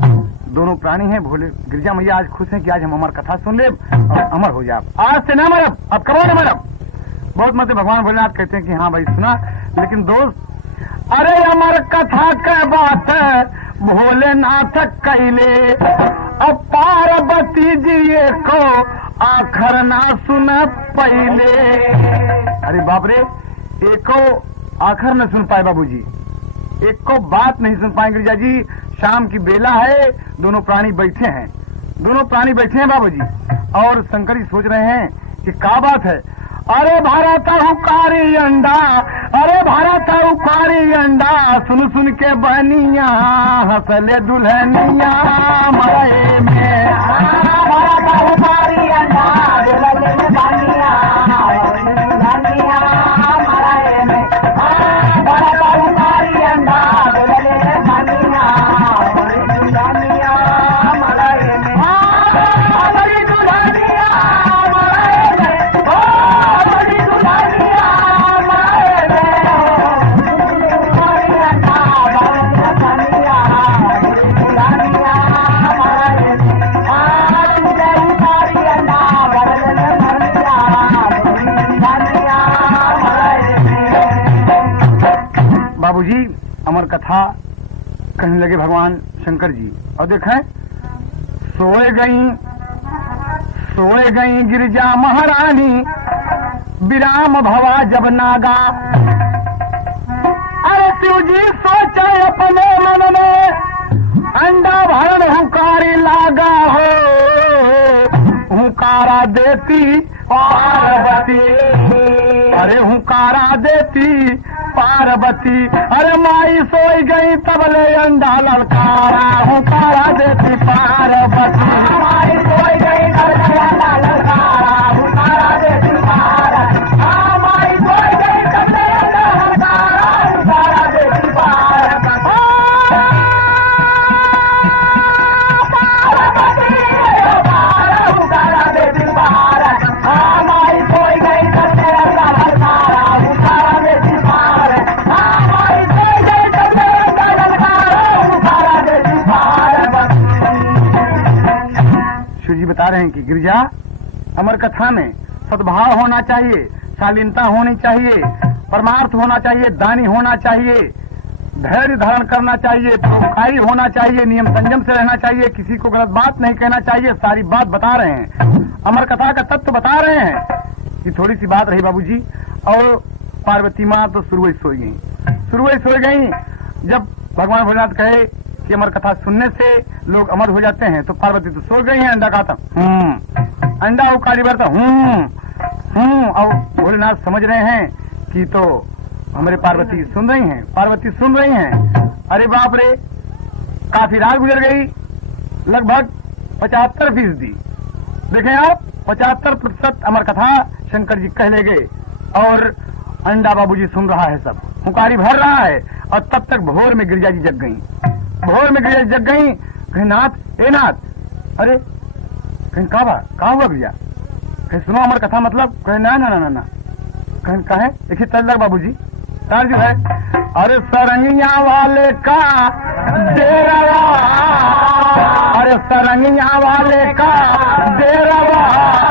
दोनों प्राणी हैं। भोले गिरजा मैया आज खुश हैं कि आज हम अमर कथा सुन ले और अमर हो जाए। आज से न मरब, अब कब न मरब। बहुत मत भगवान भोलेनाथ कहते हैं कि हाँ भाई सुना, लेकिन दोस्त अरे अमर कथा का बात भोलेनाथ कैले, अब पार्वती जी को आखर ना सुन पहले। अरे बाप रे, एको आखर न सुन पाए बाबूजी, एक को बात नहीं सुन पाएंगे गिरजा जी। शाम की बेला है, दोनों प्राणी बैठे हैं, दोनों प्राणी बैठे हैं बाबूजी, और शंकर जी सोच रहे हैं कि क्या बात है। अरे भारत हुकारी अंडा, अरे भारत हुकारी अंडा, सुन सुन के बनिया हंसले दुल्हनिया मरे में। भारत हुकारी अंडा, दुल्हनिया बनिया दुल्हनिया मरे में। भारत हुकारी अंडा, दुल्हनिया बनिया दुल्हनिया मरे में। हमारी दुल्हनिया बाबूजी अमर कथा कहने लगे भगवान शंकर जी। और देखें, सोए गई गिरजा महारानी, विराम भवा जब नागा। अरे शिव जी सोचे अपने मन में, अंडा भरण हुकारी लागा हो, हुकारा देती पार्वती। अरे हुकारा देती पार्वती, अरे माई सोई गई तबले अंडा ललकारा, हुकारा देती पार्वती। माई सोई गई तबले अंडा ललकारा, हुकारा देती पार्वती। माई सोई गई तबले अंडा ललकारा, हुकारा देती पार्वती। हुकारा देती पार्वती। माई सोई गई तबले अंडा ललकारा, हुकारा देती जी बता रहे हैं कि गिरजा अमर कथा में सद्भाव होना चाहिए, शालीनता होनी चाहिए, परमार्थ होना चाहिए, दानी होना चाहिए, धैर्य धारण करना चाहिए, परोपकारी होना चाहिए, नियम संयम से रहना चाहिए, किसी को गलत बात नहीं कहना चाहिए। सारी बात बता रहे हैं, अमर कथा का तत्व बता रहे हैं। कि थोड़ी सी बात रही बाबूजी, और पार्वती माँ तो शुरू ही सो गई। जब भगवान भोलेनाथ कहे कि अमर कथा सुनने से लोग अमर हो जाते हैं, तो पार्वती तो सो गई है। अंडा खाता अंडा उकारी भरता और भोलेनाथ समझ रहे हैं कि तो हमारे पार्वती सुन रही हैं। अरे बाप रे, काफी रात गुजर गई, लगभग 75%। देखें आप, 75% अमर कथा शंकर जी कह ले गए, और अंडा बाबूजी सुन रहा है, सब हुकारी भर रहा है। और तब तक भोर में गिरजा जी जग गई। कहीं नाथ, ए नाथ, अरे कहीं कहा हुआ गिरजा, कहीं सुनो अमर कथा, मतलब कहीं ना कहीं कहे देखिए चल लग बाबूजी तार जो है। अरे सरंगिया वाले का डेरवा, अरे सरंगिया वाले का डेरवा,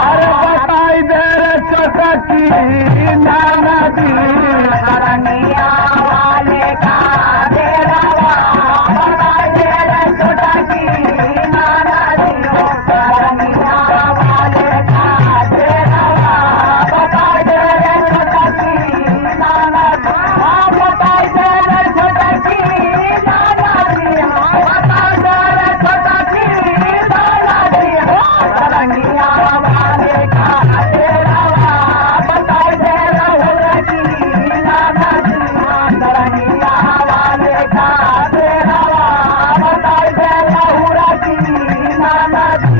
अरे बताई दे रे चौकी नाना दी। सरंगिया वाले का डेरवा, बताई दे रे चौकी नाना दी। सरंगिया वाले का डेरवा, बताई दे रे चौकी नाना दी। बताई दे रे चौकी नाना दी, बताई दे रे चौकी नाना दी। सरंगिया वाले का डेरवा, बताई दे रे चौकी नाना दी। सरंगिया वाले का डेरवा, बताई दे रे चौकी नाना दी।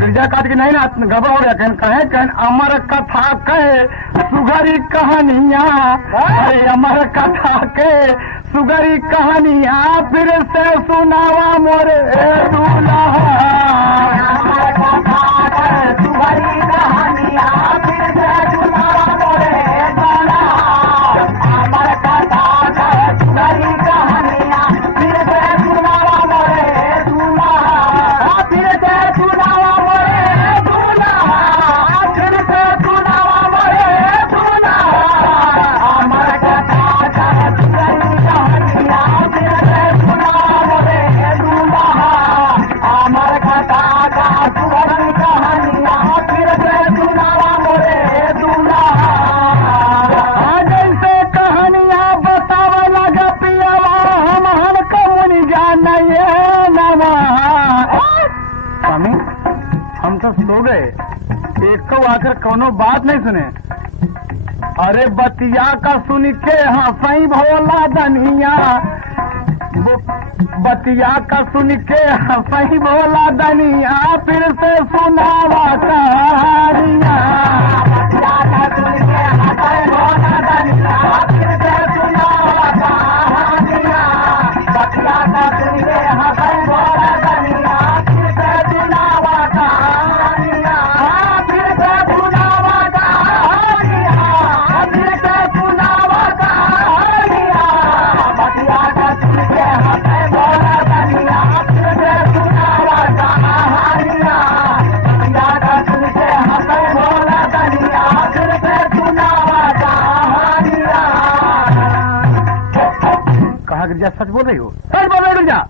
गिरजा काट के नहीं ना गड़बड़ हो गया। कहें अमर कथा कहे सुगरी कहानियाँ, अरे अमर कथा के सुगरी कहानियाँ फिर से सुनावा मोरे दूल्हा। अमर कथा के सुगरी कहानियाँ फिर से सुनावा सुगनी कहानिया फिर से सुनावा मोरे दूल्हा जैसे कहानियां बतावे लगा पियावा हम कौन जाने नवा। स्वामी हम तो सो गए, एक को आकर कोनो बात नहीं सुने। अरे बतिया का सुन के हंसई भोला दनिया, बतिया का सुन के हंसई भोला दनिया फिर से सुनावा कहानिया। बतिया का सुन के हंसई भोला दनिया फिर से सुनावा कहानिया। बतिया का सुन के हंसई भोला दनिया फिर से सुनावा कहानिया। फिर से सुनावा कहानिया, फिर से सुनावा कहानिया। बतिया का सुन के हंसई भोला दनिया फिर से सुनावा कहानिया। बतिया का सुन के हंसई भोला दनिया फिर से सुनावा कहानिया। कहा गिरजा सच बोल रही हो? सच बोल रही गिरजा?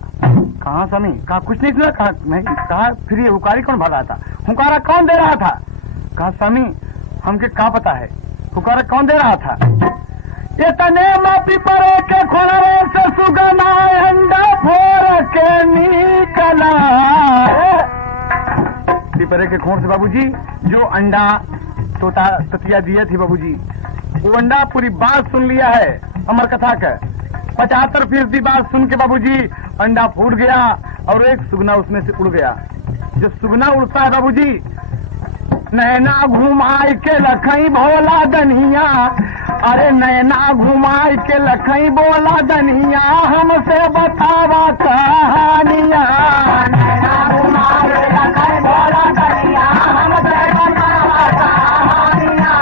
कहा स्वामी? कहा कुछ नहीं सुना? कहा नहीं। कहा फिर ये हुकारी कौन भर रहा था? हुकारा कौन दे रहा था? कहा स्वामी हमके क्या पता है हुकारा कौन दे रहा था? ये तने मापी परे के खोलवे से सुगना अंडा फोड़ के निकला। पिपरे के खोर से बाबूजी जो अंडा तोता ततिया दिए थी बाबूजी, वो अंडा पूरी बात सुन लिया है अमर कथा का। 75% बात सुन के बाबूजी अंडा फूट गया और एक सुगना उसमें से उड़ गया। जो सुगना उड़ता है बाबूजी, नैना घुमाई के लखई भोला दनिया, अरे नैना घुमाई के लखई बोला दनिया हमसे बतावा कहानिया। नैना घुमाई के लखई भोला दनिया हमसे बतावा कहानिया।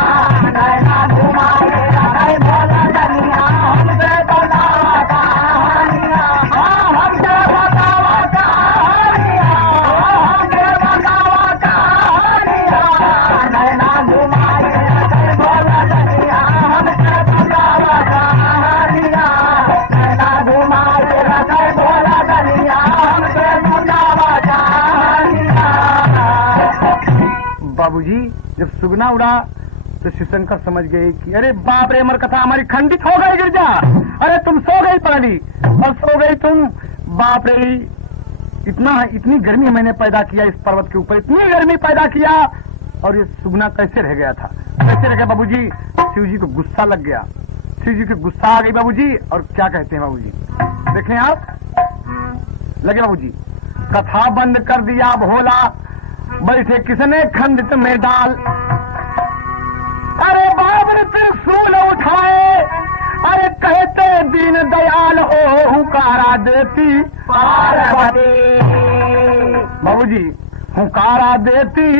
नैना घुमाई के लखई भोला दनिया हमसे बतावा कहानिया। हमसे बतावा कहानिया, हमसे बतावा कहानिया। नैना घुमाई के लखई भोला दनिया हमसे बतावा कहानिया। नैना घुमाई के लखई भोला दनिया हमसे बतावा कहानिया। बाबूजी जब सुगना उड़ा तो शिवशंकर समझ गए कि अरे बाप रे अमर कथा हमारी खंडित हो गई गिरजा। अरे तुम सो गई पगली और सो गई तुम। बाप रे इतनी गर्मी मैंने पैदा किया इस पर्वत के ऊपर, इतनी गर्मी पैदा किया और ये सुगना कैसे रह गया था? कैसे रह गया बाबूजी? शिव जी को गुस्सा लग गया, शिव जी को गुस्सा आ गई बाबूजी। और क्या कहते हैं बाबूजी देखें आप, लगे बाबूजी कथा बंद कर दिया भोला, बैठे किसने खंडित में डाल। अरे बाबर त्रिशूल उठाए, अरे कहते दीन दयाल हो हुकारा देती पार्वती। बाबूजी हुकारा देती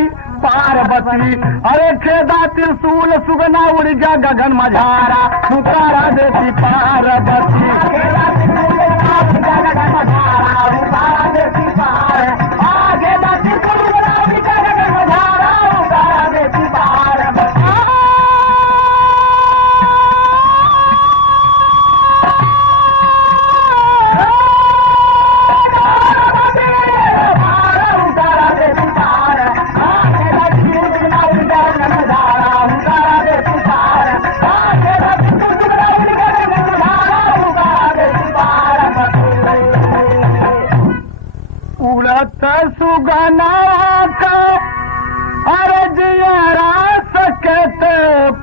पार्वती। अरे खेदा त्रिशूल सुगना उड़ जा गगन मझारा, हुकारा देती पार्वती। खेदा त्रिशूल उड़ जा गगन मझारा, हुकारा देती पार्वती। खेदा त्रिशूल उड़ जा गगन मझारा, हुकारा देती पार्वती। उड़त सुगना का अरजिया सकते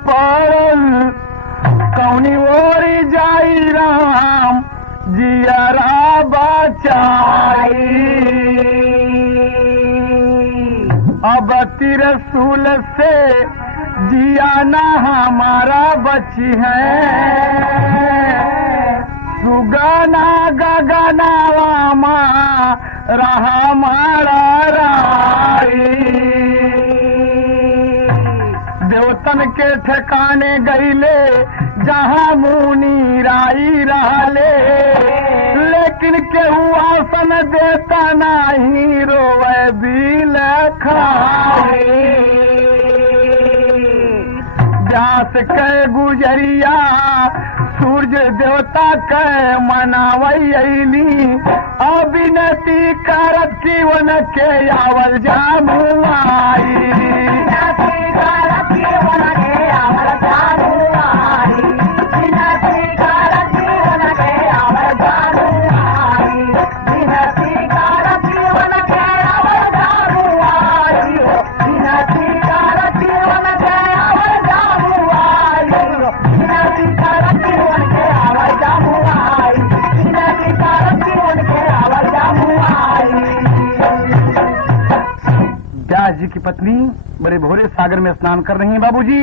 पड़ल, कौनी ओरी जाई राम जियरा बचाई। अब त्रिशूल से जिया ना हमारा बची है, सुगना गगनावा माँ रहा मारा राई। देवतन के ठिकाने गईले जहाँ मुनि राई रहले, लेकिन केहू आसन देता नहीं रोवे बिल खाए। व्यास के गुजरिया सूरज देवता के मनावैली, अभिनति करत जीवन के आवल जामुआई विनती करत जीवन के आवल जामुआई विनती करत जीवन के आवल जामुआई विनती करत जीवन के आवल जामुआई विनती करत जीवन के आवल जामुआई विनती करत जीवन के आवल जामुआई विनती करत जीवन के आवल जामुआई। व्यास जी की पत्नी बड़े भोरे सागर में स्नान कर रही हैं बाबूजी।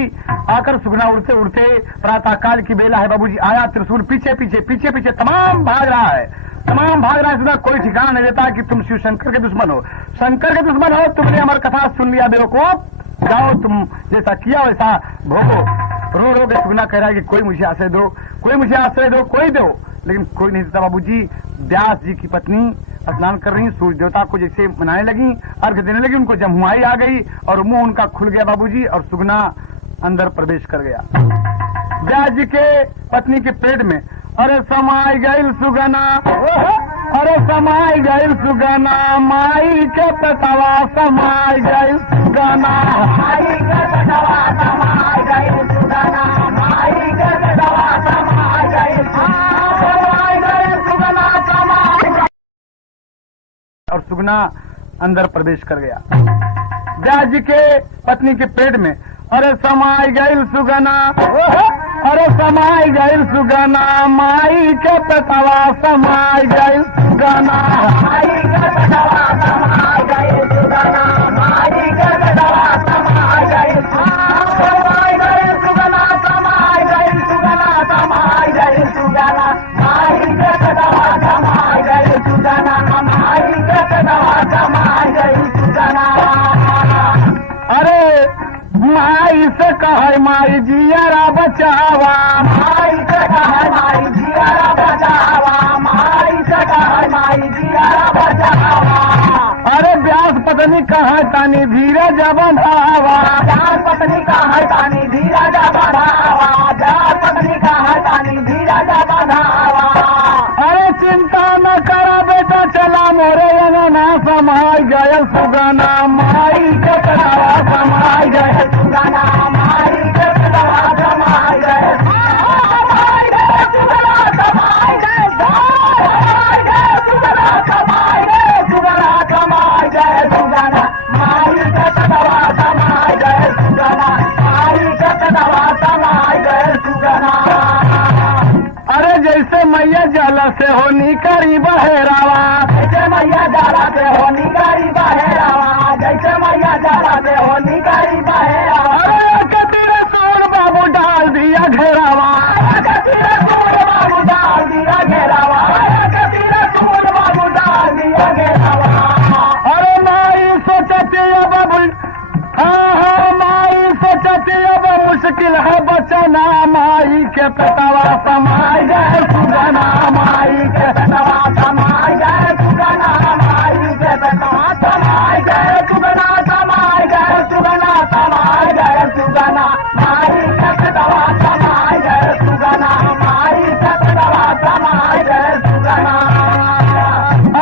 आकर सुगना उड़ते उड़ते प्रातः काल की बेला है बाबूजी। आया त्रिशूल पीछे पीछे पीछे पीछे तमाम भाग रहा है, तमाम भाग रहा है। इसका कोई ठिकाना नहीं देता कि तुम शिव शंकर के दुश्मन हो, शंकर के दुश्मन हो। तुमने अमर कथा सुन लिया बेवकूफ, जाओ तुम जैसा किया वैसा भोगो। रो रो के सुगना कह रहा है कि कोई मुझे आश्रय दो, कोई मुझे आश्रय दो, कोई दो, लेकिन कोई नहीं देता बाबूजी। व्यास जी की पत्नी स्नान कर रही, सूर्य देवता को जैसे मनाने लगी, अर्घ देने लगी, उनको जमुआई आ गई और मुंह उनका खुल गया बाबूजी, और सुगना अंदर प्रवेश कर गया व्यास जी के पत्नी के पेट में। अरे समाई गई सुगना, अरे समाई गई सुगना, माई के पतवा समाई गई सुगना, माई के पतवा समाई गई सुगना, माई के पतवा समाई गई सुगना, समाई गई और सुगना अंदर प्रवेश कर गया व्यास जी के पत्नी के पेट में। अरे समाई गई सुगना, अरे समाई गई सुगना, माई के पतवा समाई गई सुगना, माई के पतवा समाई गई सुगना, माई के पतवा समाई गई समाई गई सुगना, समाई गई सुगना, समाई गई सुगना, माई के पतवा समाई गई सुगना, माई के पतवा समाई गई सुगना। अरे माई से कहे माई जियारा बचावा, माई से कहे माई जियारा बचावा, माई से कहे माई जियारा बचावा। अरे व्यास पत्नी कहे तानी धीरज बंधावा, व्यास पत्नी कहे तानी धीरज बंधावा, व्यास पत्नी कहे तानी धीरज बंधावा। अरे चिंता न करा बेटा, चला मोरे अंगना समाई गए सुगना, माई के पतवा समाई गए सुगना, माई के पतवा समाई गए, समाई गए सुगना, समाई गए, समाई गए सुगना, समाई गए सुगना, समाई गए सुगना, माई के पतवा समाई गए सुगना, माई के पतवा समाई गए सुगना। अरे जैसे मैया जल से हो निकरी बहेरावा, जैसे मैया जाला से हो निकरी बहेरावा, जैसे मैया जाला से हो निकरी बहेरावा। अरे कतीरे सोन बाबू डाल दिया घेरावा, कतीरे सोन बाबू डाल दिया घेरावा, कतीरे सोन बाबू डाल दिया घेरावा। अरे माई सोचती अब माई सोचती अब मुश्किल है बचना, माई के पतवा समाई गए सुगना, माई के पतवा समाई गए सुगना, माई के पतवा समाई गए सुगना, समाई गए सुगना, समाई गए सुगना, माई के पतवा समाई गए सुगना, माई के पतवा समाई गए सुगना।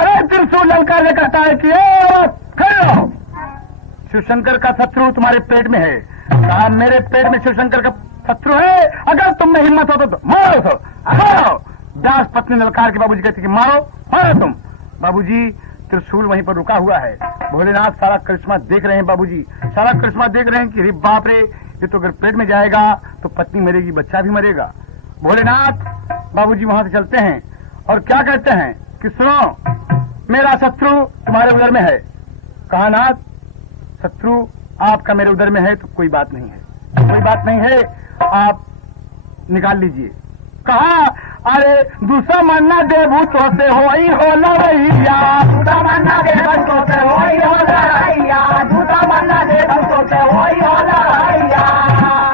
अरे त्रिशूल लंका लेकर तार किए खड़े रहो। शिवशंकर का शत्रु तुम्हारे पेट में है। कहा मेरे पेट में शिवशंकर का शत्रु है, अगर तुम में हिम्मत हो तो मारो तो मारो। दास पत्नी ललकार के बाबूजी कहती कि मारो मारो तुम। बाबूजी त्रिशूल वहीं पर रुका हुआ है। भोलेनाथ सारा करिश्मा देख रहे हैं बाबूजी, सारा करिश्मा देख रहे हैं कि अरे बाप रे, ये तो अगर पेट में जाएगा तो पत्नी मरेगी, बच्चा भी मरेगा। भोलेनाथ बाबूजी वहां से चलते हैं और क्या कहते हैं कि सुनो, मेरा शत्रु तुम्हारे उदर में है। कहा नाथ, शत्रु आपका मेरे उदर में है तो कोई बात नहीं है, कोई बात नहीं है, आप निकाल लीजिए। कहा अरे दूसरा मन्ना देवू तो से हो ही हो लवैया, दूसरा मन्ना देवू तो से हो ही हो लवैया, दूसरा मन्ना देवू तो से हो ही हो लवैया।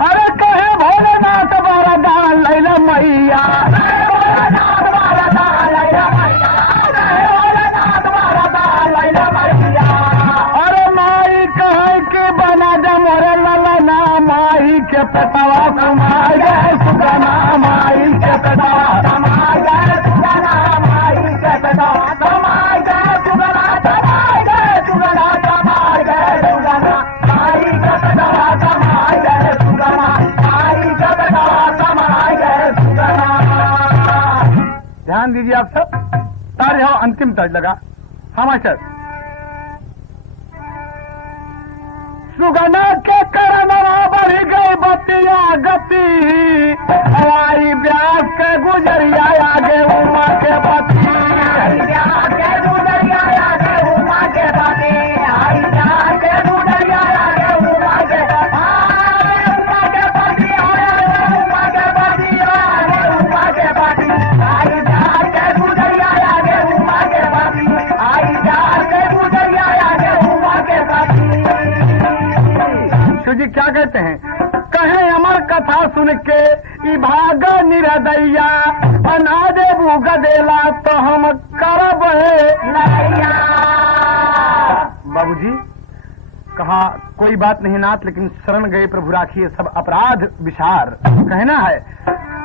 अरे कहे भोलेनाथ बारा दान लैला मैया, भोलेनाथ बारा दान लैला मैया, भोलेनाथ बारा दान लैला मैया। अरे माई कहे कि बना जा मोरे ललना, माई के पतवा समाई गए सुगना, माई के पतवा समाई गए सुगना, माई के पतवा समाई लीजिए आप सब। तार हो अंतिम तर्ज लगा। हाँ मास्टर। सुगना के करनवा बढ़ गई बतिया गति, हवाई ब्यास के गुजरिया आगे उमा के पति, ब्यास के गुजरिया आगे उमा के पति, ब्यास के गुजरिया आगे उमा के पति, उमा के पति, उमा के पति, उमा के पति, ब्यास के गुजरिया आगे उमा के पति, ब्यास के गुजरिया आगे उमा के पति। शिव जी क्या कहते हैं? कहे अमर कथा सुन के ई भाग निरदैया, बना देबू गदेला तो हम करब नैया। बाबूजी कहा कोई बात नहीं नाथ, लेकिन शरण गए प्रभु राखिए सब अपराध विचार। कहना है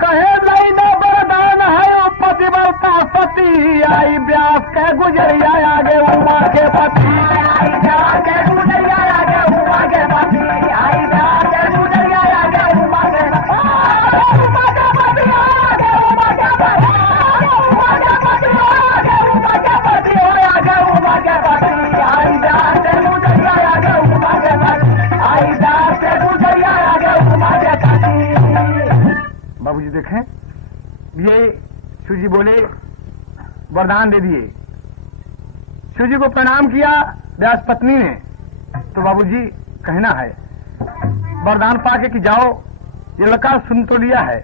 कहे नहीं न वरदान है ओ पतिव्रता सती, आई ब्यास के गुजरिया आगे उमा के पति, ब्यास के गुजरिया आगे उमा के पति, ब्यास के गुजरिया आगे उमा के पति, उमा के पति, आगे उमा के पति, उमा के पति, आगे उमा के पति, आगे उमा के पति, ब्यास के गुजरिया आगे उमा के पति, ब्यास के गुजरिया आगे उमा के पति। बाबूजी देखें ये शिव जी बोले वरदान दे दिए। शिव जी को प्रणाम किया व्यास पत्नी ने। तो बाबूजी कहना है वरदान पाके कि जाओ ये लड़का सुन तो लिया है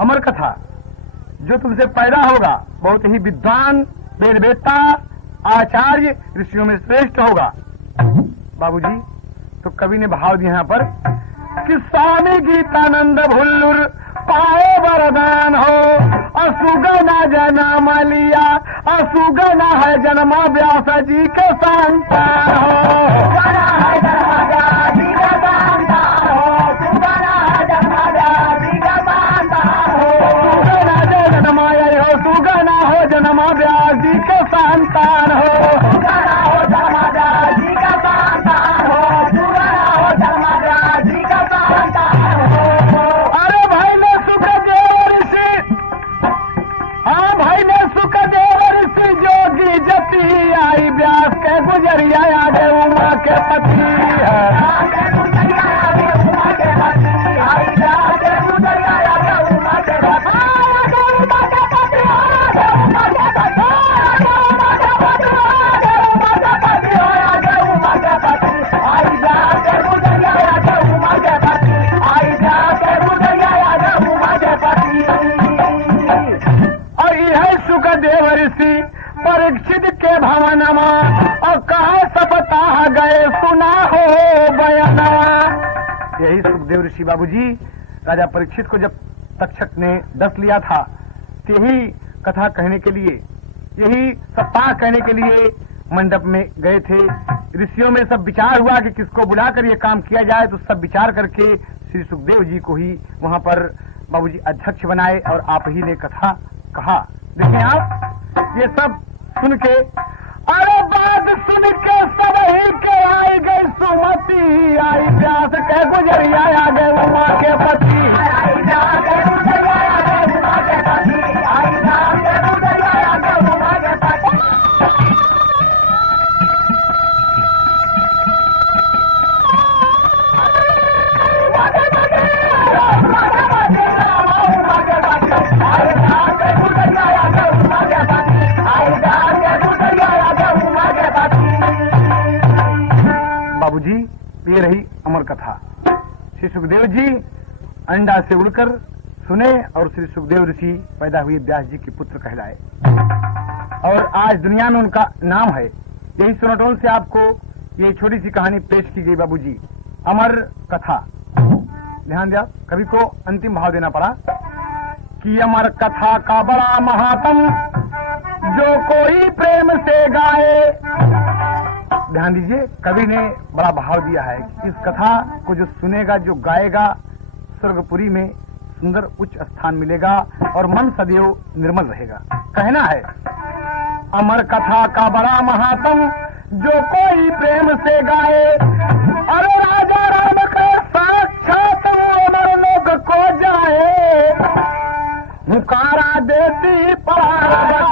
अमर कथा, जो तुमसे पैदा होगा बहुत ही विद्वान वेदवेत्ता आचार्य ऋषियों में श्रेष्ठ होगा। बाबूजी तो कवि ने भाव दिया यहाँ पर कि स्वामी गीतानंद भुल्लुर पाए वरदान हो, असुगना जन्म लिया, असुगना है जन्म व्यास जी के संतान हो, सुगना है जन्म व्यास जी के संतान हो, सुगना है जन्म व्यास जी के संतान हो, सुगना जन्म हो, सुगना हो जन्म व्यास जी के संतान हो, सुगना हो जन्म व्यास जी के संतान हो, सुगना हो जन्म व्यास जी के संतान हो। अरे भाई ने सुखदेव ऋषि, हाँ भाई ने सुखदेव ऋषि जोगी जति, आई व्यास के गुजरिया आगे उमा के पति, आगे गुजरिया आगे उमा के पति, आगे गुजरिया आगे उमा के पति, आगे उमा के पति, आगे उमा के पति, आगे उमा के पति, आगे उमा के पति, आगे उमा के पति, आगे गुजरिया आगे उमा के पति, आगे गुजरिया आगे उमा के पति। और यह सुखदेव ऋषि परीक्षित के भवनमा, और कहा सपताह गए सुना हो बयानवा। यही सुखदेव ऋषि बाबूजी राजा परीक्षित को जब तक्षक ने डस लिया था, यही कथा कहने के लिए, यही सप्ताह कहने के लिए मंडप में गए थे। ऋषियों में सब विचार हुआ कि किसको बुलाकर ये काम किया जाए, तो सब विचार करके श्री सुखदेव जी को ही वहाँ पर बाबूजी अध्यक्ष बनाए और आप ही ने कथा कहा। देखिए आप ये सब सुन के, अरे बात सुन के सब ही के आई गई सुमति, आई व्यास के गुजरिया आगे उमा के पति, आई व्यास के गुजरिया आगे उमा के पति, आई व्यास के गुजरिया आगे उमा के पति। बाबूजी ये रही अमर कथा। श्री सुखदेव जी अंडा से उड़कर सुने और श्री सुखदेव ऋषि पैदा हुए व्यास जी के पुत्र कहलाए, और आज दुनिया में उनका नाम है। यही सोनाटोन से आपको ये छोटी सी कहानी पेश की गई बाबूजी, अमर कथा। ध्यान दिया, कवि को अंतिम भाव देना पड़ा कि अमर कथा का बड़ा महात्म जो कोई प्रेम से गाए। ध्यान दीजिए, कवि ने बड़ा भाव दिया है कि इस कथा को जो सुनेगा, जो गाएगा, स्वर्गपुरी में सुंदर उच्च स्थान मिलेगा और मन सदैव निर्मल रहेगा। कहना है अमर कथा का बड़ा महात्म जो कोई प्रेम से गाए, अरे राजा राम के साक्षात अमर लोक को जाए, मुकारा देती पढ़ा गड़बड़